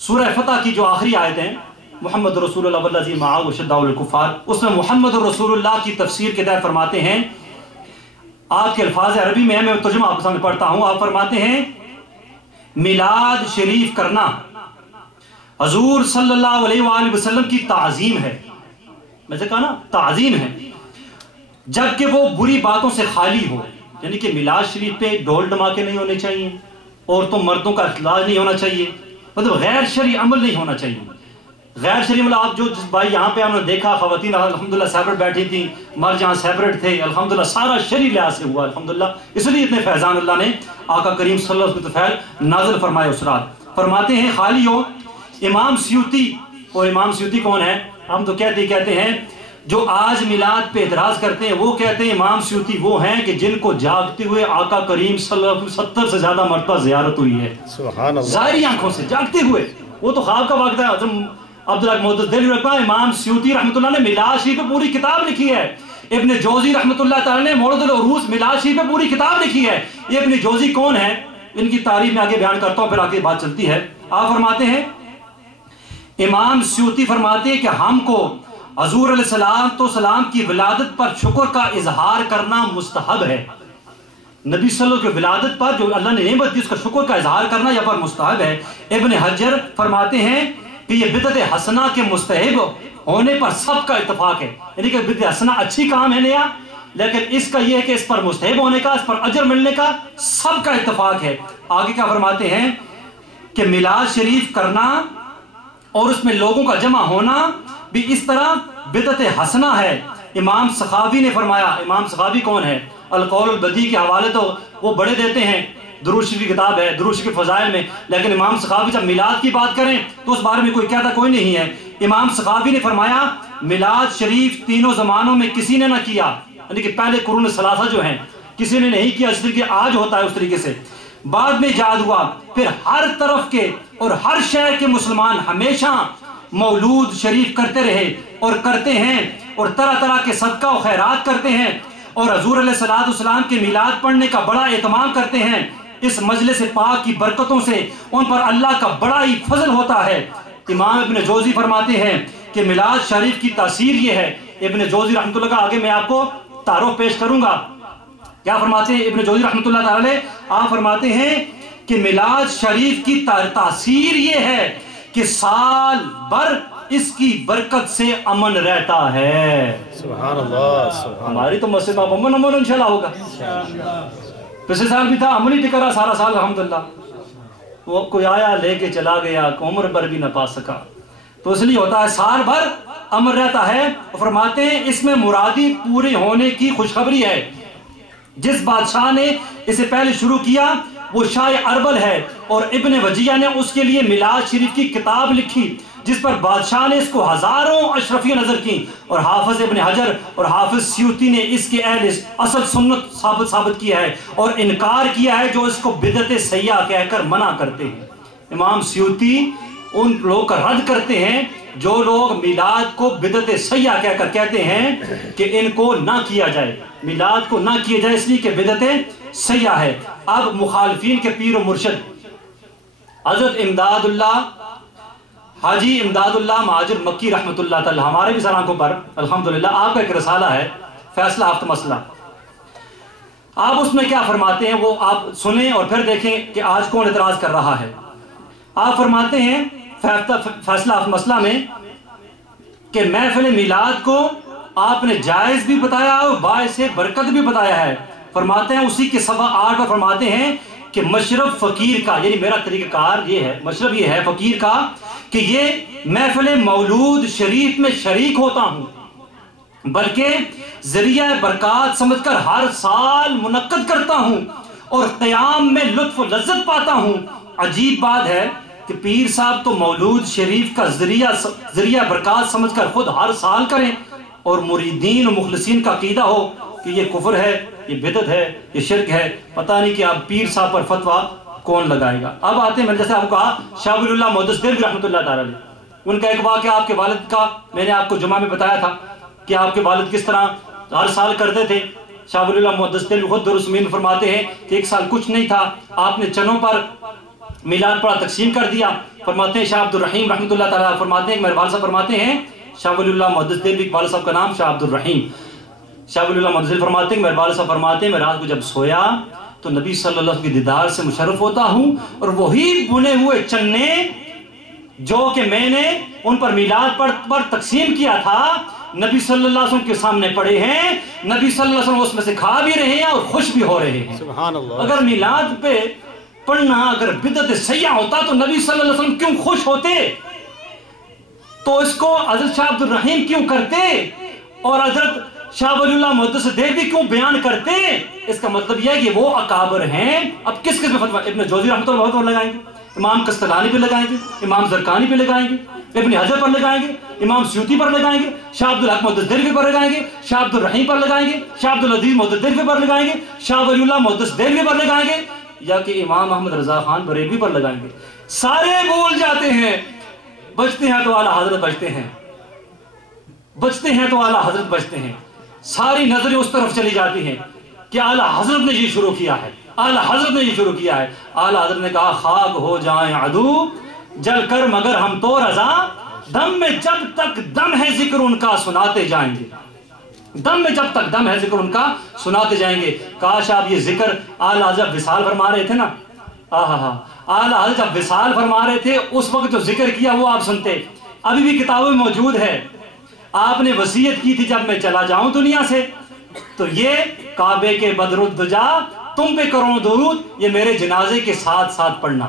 سورہ فتح کی جو آخری آیت ہیں محمد رسول اللہ والذین معہ اشداء علی الکفار، اس میں محمد رسول اللہ کی تفسیر کے تحت فرماتے ہیں، آپ کے الفاظ عربی میں میں ترجمہ آپ کے سامنے پڑھتا ہوں، آپ فرماتے ہیں میلاد شریف کرنا حضور صلی اللہ علیہ وآلہ وسلم کی تعظیم ہے. میں نے کہا نا تعظیم ہے، جبکہ وہ بری باتوں سے خالی ہو. یعنی کہ میلاد شریف پہ ڈھول ڈھماکے نہیں ہونے چاہیے، عورتوں مردوں کا اختلاط نہیں ہونا چاہیے، مطلب غیر شرعی عمل نہیں ہونا چاہیے. غیر شرعی مطلب آپ جو جس بھائی یہاں پہ ہم نے دیکھا خواتین الحمدللہ سیپریٹ بیٹھی تھیں، مرد جہاں سیپریٹ تھے، الحمدللہ سارا شرعی لحاظ سے ہوا الحمدللہ. اس لیے اتنے فیضان اللہ نے آقا کریم صلی اللہ علیہ وسلم فیض نازل فرمائے اس رات. فرماتے ہیں خالی ہو. امام سیوطی، اور امام سیوطی کون ہے؟ ہم تو کہتے ہیں جو آج میلاد پہ اعتراض کرتے ہیں وہ کہتے ہیں امام سیوطی وہ ہیں کہ جن کو جاگتے ہوئے آقا کریم صلی اللہ علیہ وسلم 70 سے زیادہ مرتبہ زیارت ہوئی ہے. سبحان اللہ. ظاہری آنکھوں سے جاگتے ہوئے، وہ تو خواب کا وقت ہے. عبداللہ محدث دہلوی رکھتا ہے امام سیوطی رحمۃ اللہ نے میلاد شریف پہ پوری کتاب لکھی ہے. ابن جوزی رحمۃ اللہ تعالی نے مورد العروس میلاد شریف پہ پوری کتاب لکھی ہے. یہ ابن جوزی کون ہے؟ ان کی تعریف میں آگے بیان کرتا ہوں، پھر آگے بات چلتی ہے. آپ فرماتے ہیں امام سیوطی فرماتے ہیں کہ ہم کو حضور علیہ السلام کی ولادت پر شکر کا اظہار کرنا مستحب ہے. نبی صلی اللہ علیہ وسلم کی ولادت پر جو اللہ نے نعمت دی اس کا شکر کا اظہار کرنا یا پر مستحب ہے. ابن حجر فرماتے ہیں کہ یہ بدعت حسنہ کے مستحب ہونے پر سب کا اتفاق ہے. یعنی کہ بدعت حسنہ اچھی کام ہے نیا، لیکن اس کا یہ ہے کہ اس پر مستحب ہونے کا، اس پر اجر ملنے کا سب کا اتفاق ہے. آگے کیا فرماتے ہیں کہ میلاد شریف کرنا اور اس میں لوگوں کا جمع ہونا بھی اس طرح بدعت حسنہ ہے. امام سخاوی نے فرمایا، امام سخاوی کون ہے؟ القول البدیع کے حوالے تو وہ بڑے دیتے ہیں، درود شریف کی کتاب ہے درود شریف کے فضائل میں، لیکن امام سخاوی جب میلاد کی بات کریں تو اس بارے میں کوئی کہتا کوئی نہیں ہے. امام سخاوی نے فرمایا میلاد شریف تینوں زمانوں میں کسی نے نہ کیا، یعنی کہ پہلے قرون ثلاثہ جو ہیں کسی نے نہیں کیا اس طریقے آج ہوتا ہے اس طریقے سے، بعد میں ایجاد ہوا. پھر ہر طرف کے اور ہر شہر کے مسلمان ہمیشہ مولود شریف کرتے رہے اور کرتے ہیں، اور طرح طرح کے صدقہ و خیرات کرتے ہیں، اور حضور علیہ السلام کے میلاد پڑھنے کا بڑا اہتمام کرتے ہیں. اس مجلس پاک کی برکتوں سے ان پر اللہ کا بڑا ہی فضل ہوتا ہے. امام ابن جوزی فرماتے ہیں کہ میلاد شریف کی تاثیر یہ ہے. ابن جوزی رحمۃ اللہ کا آگے میں آپ کو تعارف پیش کروں گا. کیا فرماتے ہیں ابن جوزی رحمۃ اللہ تعالی؟ آپ فرماتے ہیں کہ میلاد شریف کی تاثیر یہ ہے کہ سال بھر اس کی برکت سے امن رہتا ہے. سبحان اللہ. ہماری تو مسجد میں امن انشاءاللہ ہوگا. پچھلے سال بھی تھا، امن ہی ٹکا رہا سارا سال الحمدللہ. وہ کوئی آیا لے کے چلا گیا، عمر بھر بھی نہ پا سکا. تو اس لیے ہوتا ہے سال بھر امن رہتا ہے. فرماتے ہیں اس میں مرادی پورے ہونے کی خوشخبری ہے. جس بادشاہ نے اسے پہلے شروع کیا وہ شاہ اربل ہے، اور ابن وجیہ نے اس کے لیے میلاد شریف کی کتاب لکھی جس پر بادشاہ نے اس کو ہزاروں اشرفیہ نظر کی، اور حافظ ابن حجر اور حافظ سیوطی نے اس کے اہل اصل سنت ثابت کیا ہے اور انکار کیا ہے جو اس کو بدعت سیاح کہہ کر منع کرتے ہیں. امام سیوطی ان لوگوں کا رد کرتے ہیں جو لوگ میلاد کو بدعت سیاح کہہ کر کہتے ہیں کہ ان کو نہ کیا جائے، میلاد کو نہ کیا جائے اس لیے کہ بدعت سیاح ہے. اب مخالفین کے پیر و مرشد حضرت امداد اللہ حاجی امداد اللہ مہاجر مکی رحمۃ اللہ تعالی ہمارے بھی سر آنکھوں پر الحمدللہ آپ کا ایک رسالہ ہے فیصلہ ہفتہ مسئلہ. آپ اس میں کیا فرماتے ہیں وہ آپ سنیں اور پھر دیکھیں کہ آج کون اعتراض کر رہا ہے. آپ فرماتے ہیں فیصلہ ہفتہ مسئلہ میں کہ محفل میلاد کو آپ نے جائز بھی بتایا اور باعث برکت بھی بتایا ہے. فرماتے ہیں اسی کے صفحہ 8 پر فرماتے ہیں کہ مشرب فقیر کا، یعنی میرا طریقہ کار یہ ہے، مشرب یہ ہے فقیر کا کہ یہ محفل مولود شریف میں شریک ہوتا ہوں، بلکہ ذریعہ برکات سمجھ کر ہر سال منعقد کرتا ہوں اور قیام میں لطف و لذت پاتا ہوں. عجیب بات ہے کہ پیر صاحب تو مولود شریف کا ذریعہ برکات سمجھ کر خود ہر سال کریں، اور مریدین و مخلصین کا عقیدہ ہو کہ یہ کفر ہے، یہ بدعت ہے، یہ شرک ہے. پتہ نہیں کہ اب پیر صاحب پر فتویٰ کون لگائے گا. اب آتے ہیں، میں جیسے آپ کو کہا شاہ ولی اللہ محدث دہلوی رحمۃ اللہ تعالی علیہ، ان کا ایک واقعہ آپ کے والد کا میں نے آپ کو جمعہ میں بتایا تھا کہ آپ کے والد کس طرح ہر سال کرتے تھے. شاہ ولی اللہ محدث دہلوی خود درست مین فرماتے ہیں کہ ایک سال کچھ نہیں تھا، آپ نے چنوں پر میلاد پڑھا تقسیم کر دیا. فرماتے ہیں شاہ عبد الرحیم رحمۃ اللہ تعالیٰ فرماتے ہیں، میرے والد صاحب فرماتے ہیں، شاہ ولی اللہ محدث دہلوی والد صاحب کا نام شاہ عبد الرحیم، شاہ ولی اللہ محدث فرماتے ہیں، میرے والد صاحب فرماتے ہیں میں رات کو جب سویا تو نبی صلی اللہ علیہ وسلم کی دیدار سے مشرف ہوتا ہوں، اور وہی بنے ہوئے چنے جو کہ میں نے ان پر میلاد پر تقسیم کیا تھا نبی صلی اللہ علیہ وسلم کے سامنے پڑے ہیں. نبی صلی اللہ علیہ وسلم اس میں سے کھا بھی رہے ہیں اور خوش بھی ہو رہے ہیں. سبحان اللہ. اگر میلاد پہ پڑھنا اگر بدعت سیاح ہوتا تو نبی صلی اللہ علیہ وسلم کیوں خوش ہوتے؟ تو اس کو حضرت شاہ عبد الرحیم کیوں کرتے اور حضرت شاہ ولی اللہ محدث دہلوی کیوں بیان کرتے؟ اس کا مطلب یہ ہے کہ وہ اکابر ہیں. اب کس کس پہ فتویٰ؟ ابن جوزی رحمۃ اللہ پر لگائیں گے، امام قسطلانی پہ لگائیں گے، امام زرقانی پہ لگائیں گے، ابن حجر پر لگائیں گے، امام سیوطی پر لگائیں گے، شاہ عبد الحق محدث دہلوی پر لگائیں گے، شاہ عبد الرحیم پر لگائیں گے، شاہ عبد العزیز محدث دہلوی پر لگائیں گے، شاہ ولی اللہ محدث دہلوی پر لگائیں گے، یا کہ امام احمد رضا خان بریلوی پر لگائیں گے. سارے بول جاتے ہیں، بچتے ہیں تو اعلیٰ حضرت بچتے ہیں، بچتے ہیں تو اعلیٰ حضرت بچتے ہیں. ساری نظریں اس طرف چلی جاتی ہیں کہ اعلیٰ حضرت نے یہ شروع کیا ہے، اعلیٰ حضرت نے یہ شروع کیا ہے. اعلیٰ حضرت نے کہا خاک ہو جائیں عدو جل کر مگر ہم تو رضا، دم میں جب تک دم ہے ذکر ان کا سناتے جائیں گے، دم میں جب تک دم ہے ذکر ان کا سناتے جائیں گے. کاش آپ یہ ذکر اعلیٰ حضرت وصال فرما رہے تھے نا، اعلیٰ حضرت جب وصال فرما رہے تھے اس وقت جو ذکر کیا وہ آپ سنتے. ابھی بھی کتابوں میں موجود ہے. آپ نے وصیت کی تھی جب میں چلا جاؤں دنیا سے تو یہ کعبے کے بدر الدجا تم پہ کروں درود یہ میرے جنازے کے ساتھ ساتھ پڑھنا.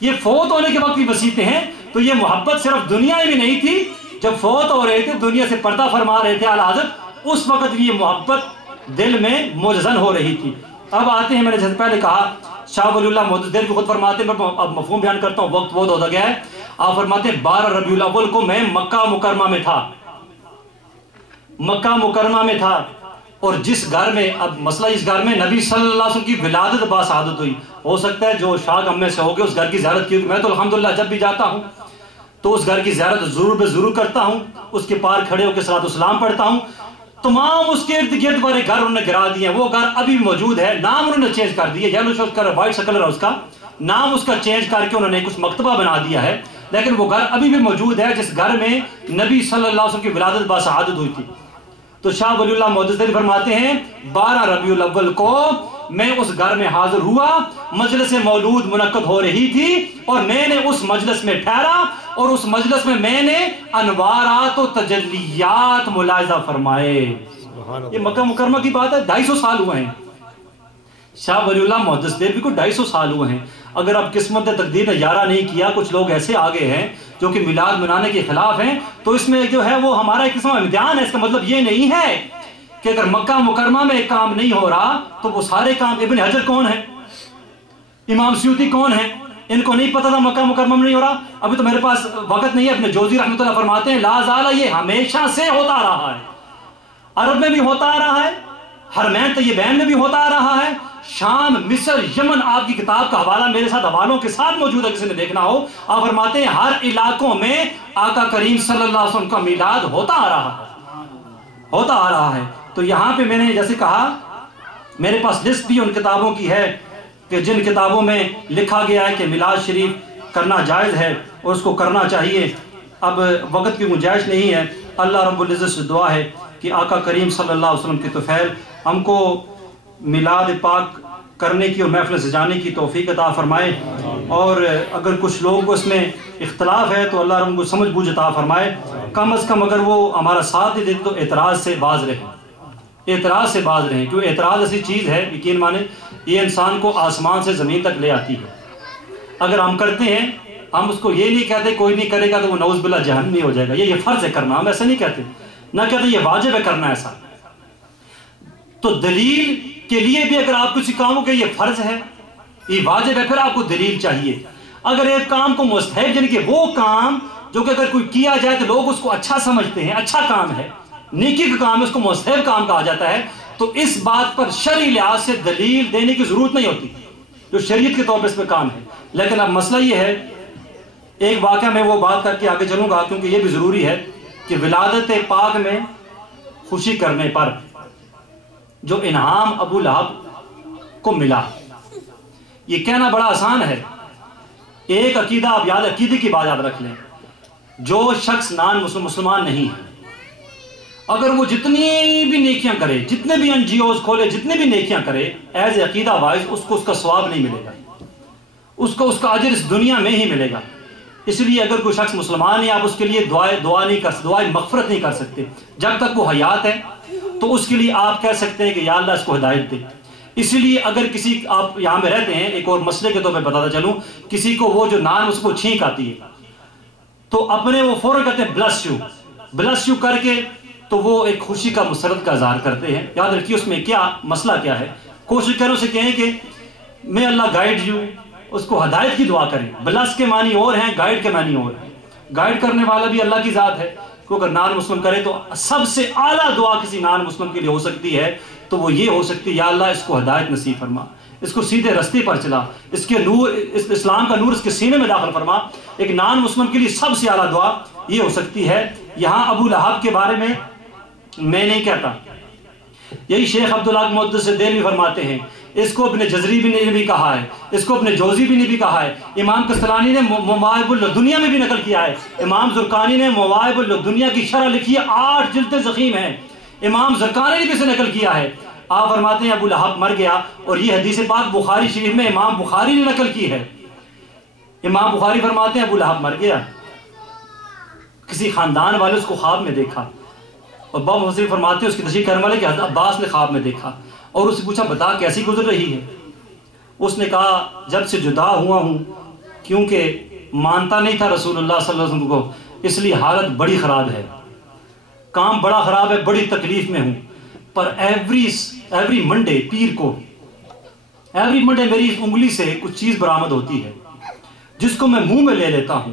یہ فوت ہونے کے وقت کی وصیتیں ہیں. تو یہ محبت صرف دنیا میں نہیں تھی، جب فوت ہو رہے تھے دنیا سے پردہ فرما رہے تھے اعلیٰ حضرت، اس وقت بھی یہ محبت دل میں مجزن ہو رہی تھی. اب آتے ہیں، میں نے جیسے پہلے کہا شاہ ولی اللہ محدث دہلوی خود فرماتے ہیں، میں اب مفہوم بیان کرتا ہوں وقت بہت ہوتا گیا ہے. آپ فرماتے ہیں 12 ربیع الاول کو میں مکہ مکرمہ میں تھا، مکہ مکرمہ میں تھا، اور جس گھر میں اب مسئلہ اس گھر میں نبی صلی اللہ علیہ وسلم کی ولادت باسعادت ہوئی. ہو سکتا ہے جو شاگ ہم میں سے ہو گئے اس گھر کی زیارت کی. میں تو الحمدللہ جب بھی جاتا ہوں تو اس گھر کی زیارت ضرور بے ضرور کرتا ہوں، اس کے پار کھڑے ہو کے صلاۃ والسلام پڑھتا ہوں. تمام اس کے ارد گرد والے گھر انہوں نے گرا دیے ہیں. وہ گھر ابھی بھی موجود ہے، نام انہوں نے چینج کر دیا، یلو شو کر وائٹ سا کلر ہے اس کا، نام اس کا چینج کر کے انہوں نے کچھ مکتبہ بنا دیا ہے، لیکن وہ گھر ابھی بھی موجود ہے جس گھر میں نبی صلی اللہ علیہ وسلم کی ولادت باسعادت ہوئی تھی. تو شاہ ولی اللہ محدث دہلوی فرماتے ہیں 12 ربیع الاول کو میں اس گھر میں حاضر ہوا، مجلس مولود منعقد ہو رہی تھی اور میں نے اس مجلس میں ٹھہرا اور اس مجلس میں نے انوارات و تجلیات ملاحظہ فرمائے. یہ مکہ مکرمہ کی بات ہے، 250 سال ہوئے ہیں. شاہ ولی اللہ محدث دہلوی کو 250 سال ہوئے ہیں. اگر اب قسمت تقدیر نے یارہ نہیں کیا، کچھ لوگ ایسے آگے ہیں جو کہ میلاد منانے کے خلاف ہیں، تو اس میں جو ہے وہ ہمارا ایک قسم امتحان ہے. اس کا مطلب یہ نہیں ہے کہ اگر مکہ مکرمہ میں ایک کام نہیں ہو رہا تو وہ سارے کام. ابن حجر کون ہے؟ امام سیوطی کون ہے؟ ان کو نہیں پتا تھا مکہ مکرمہ میں نہیں ہو رہا. ابھی تو میرے پاس وقت نہیں ہے. ابن جوزی رحمۃ اللہ فرماتے ہیں لا زال یہ ہمیشہ سے ہوتا رہا ہے، عرب میں بھی ہوتا آ رہا ہے، حرمین طیبین میں بھی ہوتا آ رہا ہے، شام، مصر، یمن. آپ کی کتاب کا حوالہ میرے ساتھ حوالوں کے ساتھ موجود ہے، کسی نے دیکھنا ہو. آپ فرماتے ہیں ہر علاقوں میں آقا کریم صلی اللہ علیہ وسلم کا میلاد ہوتا آ رہا ہے، ہوتا آ رہا ہے. تو یہاں پہ میں نے جیسے کہا میرے پاس لسٹ بھی ان کتابوں کی ہے کہ جن کتابوں میں لکھا گیا ہے کہ میلاد شریف کرنا جائز ہے اور اس کو کرنا چاہیے. اب وقت کی گنجائش نہیں ہے. اللہ رب العزت سے دعا ہے کہ آقا کریم صلی اللہ علیہ وسلم کی طفیل ہم کو میلاد پاک کرنے کی اور محفل سجانے کی توفیق عطا فرمائے. اور اگر کچھ لوگوں کو اس میں اختلاف ہے تو اللہ رب کو سمجھ بوجھ عطا فرمائے. کم از کم اگر وہ ہمارا ساتھ دے تو اعتراض سے باز رہیں، اعتراض سے باز رہیں. کیوں اعتراض ایسی چیز ہے یقین مانے یہ انسان کو آسمان سے زمین تک لے آتی ہے. اگر ہم کرتے ہیں، ہم اس کو یہ نہیں کہتے کوئی نہیں کرے گا تو وہ نعوذ باللہ جہنمی ہو جائے گا، یہ فرض ہے کرنا. ہم ایسا نہیں کہتے، نہ کہتے یہ واجب ہے کرنا ایسا. تو دلیل کے لیے بھی اگر آپ کچھ کاموں کہ یہ فرض ہے یہ واجب ہے، پھر آپ کو دلیل چاہیے. اگر ایک کام کو مستحب یعنی کہ وہ کام جو کہ اگر کوئی کیا جائے تو لوگ اس کو اچھا سمجھتے ہیں، اچھا کام ہے، نیکی کا کام ہے، اس کو مستحب کام کہا جاتا ہے، تو اس بات پر شرعی لحاظ سے دلیل دینے کی ضرورت نہیں ہوتی جو شریعت کے طور پر اس پہ کام ہے. لیکن اب مسئلہ یہ ہے، ایک واقعہ میں وہ بات کر کے آگے چلوں گا کیونکہ یہ بھی ضروری ہے کہ ولادت پاک میں خوشی کرنے پر جو انعام ابو لہب کو ملا، یہ کہنا بڑا آسان ہے ایک عقیدہ آپ یاد، عقیدے کی بات یاد رکھ لیں، جو شخص نان مسلمان نہیں ہے، اگر وہ جتنی بھی نیکیاں کرے، جتنے بھی NGOs کھولے، جتنے بھی نیکیاں کرے، ایز عقیدہ وائز اس کو اس کا ثواب نہیں ملے گا، اس کو اس کا اجر اس دنیا میں ہی ملے گا۔ اس لیے اگر کوئی شخص مسلمان ہے، آپ اس کے لیے دعائے مغفرت نہیں کر سکتے جب تک وہ حیات ہے، تو اس کے لیے آپ کہہ سکتے ہیں کہ یا اللہ اس کو ہدایت دے۔ اس لیے اگر کسی، آپ یہاں میں رہتے ہیں، ایک اور مسئلے کے طور پہ بتاتا چلوں، کسی کو وہ جو نان اس کو چھینک آتی ہے تو اپنے وہ فوراً کہتے ہیں بلس یو کر کے، تو وہ ایک خوشی کا مسرت کا اظہار کرتے ہیں۔ یاد رکھیے اس میں کیا مسئلہ کیا ہے، کوشش کریں اسے کہیں کہ میں اللہ گائیڈ یو، اس کو ہدایت کی دعا کریں۔ بلس کے معنی اور ہیں، گائیڈ کے معنی اور ہیں۔ گائیڈ کرنے والا بھی اللہ کی ذات ہے، کیونکہ نان مسلم کرے تو سب سے اعلیٰ دعا کسی نان مسلم کے لیے ہو سکتی ہے تو وہ یہ ہو سکتی ہے، یا اللہ اس کو ہدایت نصیب فرما، اس کو سیدھے رستے پر چلا، اس کے نور، اس اسلام کا نور اس کے سینے میں داخل فرما۔ ایک نان مسلم کے لیے سب سے اعلیٰ دعا یہ ہو سکتی ہے۔ یہاں ابو لہب کے بارے میں نہیں کہتا، یہی شیخ عبداللہ محدث دہلوی فرماتے ہیں، اس کو ابن جزری نے بھی کہا ہے، اس کو ابن جوزی بھی نے بھی کہا ہے، امام کستلانی نے مواہب الدنیا میں بھی نقل کیا ہے، امام زرقانی نے مواہب الدنیا کی شرح لکھی ہے، 8 جلد ضخیم ہیں، امام زرقانی نے بھی اسے نقل کیا ہے۔ آپ فرماتے ہیں ابو لہب مر گیا، اور یہ حدیث پاک بخاری شریف میں امام بخاری نے نقل کی ہے۔ امام بخاری فرماتے ہیں ابو لہب مر گیا، کسی خاندان والے اس کو خواب میں دیکھا، اور بعض مفسرین فرماتے ہیں اس کی تشریح کرنے والے کہ حضرت عباس نے خواب میں دیکھا، اور اس سے پوچھا بتا کیسی گزر رہی ہے؟ اس نے کہا جب سے جدا ہوا ہوں، کیونکہ مانتا نہیں تھا رسول اللہ صلی اللہ علیہ وسلم کو، اس لیے حالت بڑی خراب ہے، کام بڑا خراب ہے، بڑی تکلیف میں ہوں، پر ایوری منڈے، پیر کو ایوری منڈے میری انگلی سے کچھ چیز برآمد ہوتی ہے جس کو میں منہ میں لے لیتا ہوں،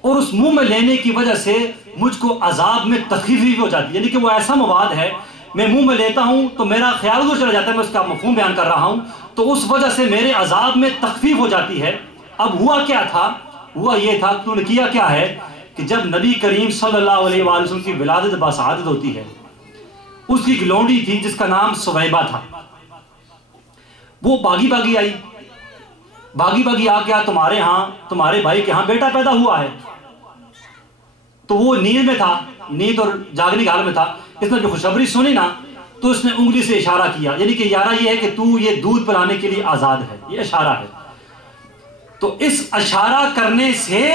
اور اس منہ میں لینے کی وجہ سے مجھ کو عذاب میں تخفیف ہو جاتی ہے، یعنی کہ وہ ایسا مواد ہے میں منہ میں لیتا ہوں تو میرا خیال تو چلا جاتا ہے، میں اس کا مفہوم بیان کر رہا ہوں، تو اس وجہ سے میرے عذاب میں تخفیف ہو جاتی ہے۔ اب ہوا کیا تھا؟ ہوا یہ تھا، تو نے کیا کیا ہے کہ جب نبی کریم صلی اللہ علیہ وآلہ وسلم کی ولادت باسعادت ہوتی ہے، اس کی ایک لونڈی تھی جس کا نام سویبہ تھا، وہ باغی آئی، باغی آ کے تمہارے ہاں، تمہارے بھائی کے ہاں بیٹا پیدا ہوا ہے، تو وہ نیند میں تھا، نیند اور جاگنے کے حال میں تھا، اس نے جو خوشخبری سنی نا تو اس نے انگلی سے اشارہ کیا، یعنی کہ یارہ یہ ہے کہ تو یہ دودھ پلانے کے لیے آزاد ہے، یہ اشارہ ہے۔ تو اس اشارہ کرنے سے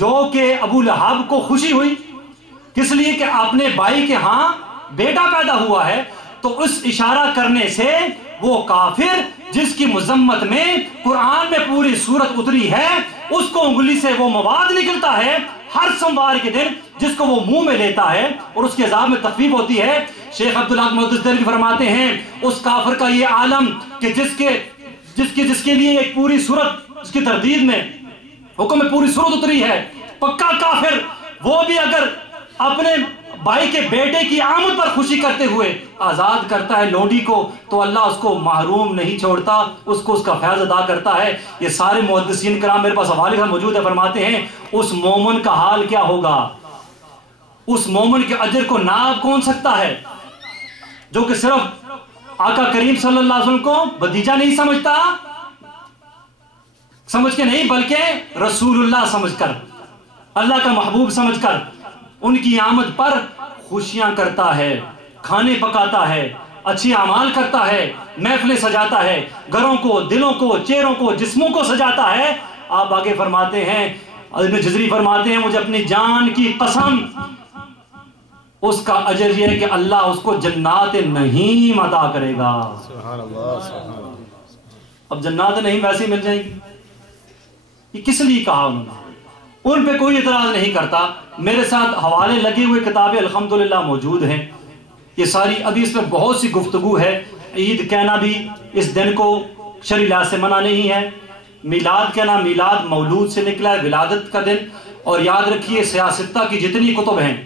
جو کہ ابو لہب کو خوشی ہوئی، کس لیے کہ اپنے بھائی کے ہاں بیٹا پیدا ہوا ہے، تو اس اشارہ کرنے سے وہ کافر جس کی مذمت میں قرآن میں پوری سورت اتری ہے، اس کو انگلی سے وہ مواد نکلتا ہے ہر سوموار کے دن جس کو وہ منہ میں لیتا ہے اور اس کے عذاب میں تخفیف ہوتی ہے۔ شیخ عبداللہ محدث دہلوی فرماتے ہیں اس کافر کا یہ عالم کہ جس کے لیے ایک پوری سورت، اس کی تردید میں حکم میں پوری سورت اتری ہے، پکا کافر، وہ بھی اگر اپنے بھائی کے بیٹے کی آمد پر خوشی کرتے ہوئے آزاد کرتا ہے لونڈی کو، تو اللہ اس کو محروم نہیں چھوڑتا، اس کو اس کا فیض ادا کرتا ہے۔ یہ سارے محدثین کرام میرے پاس حوالے موجود ہے، فرماتے ہیں اس مومن کا حال کیا ہوگا، اس مومن کے اجر کو ناپ کون سکتا ہے جو کہ صرف آقا کریم صلی اللہ علیہ وسلم کو بھتیجا نہیں سمجھتا، سمجھ کے نہیں بلکہ رسول اللہ سمجھ کر، اللہ کا محبوب سمجھ کر ان کی آمد پر خوشیاں کرتا ہے، کھانے پکاتا ہے، اچھی اعمال کرتا ہے، محفلیں سجاتا ہے، گھروں کو، دلوں کو، چہروں کو، جسموں کو سجاتا ہے۔ آپ آگے فرماتے ہیں، ابن جزری فرماتے ہیں مجھے اپنی جان کی قسم، اس کا اجر یہ ہے کہ اللہ اس کو جنات نعیم عطا کرے گا۔ سبحان اللہ، سبحان اللہ۔ اب جنات نعیم ویسے ہی مل جائیں گی، یہ کس لیے کہا انہوں نے؟ ان پہ کوئی اعتراض نہیں کرتا۔ میرے ساتھ حوالے لگے ہوئے کتابیں الحمدللہ موجود ہیں، یہ ساری ابھی اس میں بہت سی گفتگو ہے۔ عید کہنا بھی اس دن کو شرعی لحاظ سے منع نہیں ہے، میلاد کہنا، میلاد مولود سے نکلا ہے، ولادت کا دن۔ اور یاد رکھیے سیاستہ کی جتنی کتب ہیں،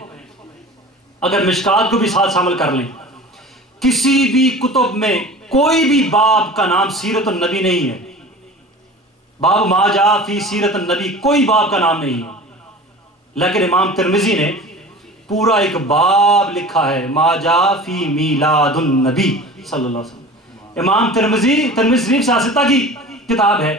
اگر مشکات کو بھی ساتھ شامل کر لیں، کسی بھی کتب میں کوئی بھی باب کا نام سیرت النبی نہیں ہے، باب ما جاء فی سیرت النبی، کوئی باب کا نام نہیں ہے، لیکن امام ترمذی نے پورا ایک باب لکھا ہے، ما جاء فی میلاد النبی صلی اللہ علیہ وسلم۔ امام ترمذی شریف سیاستہ کی کتاب ہے،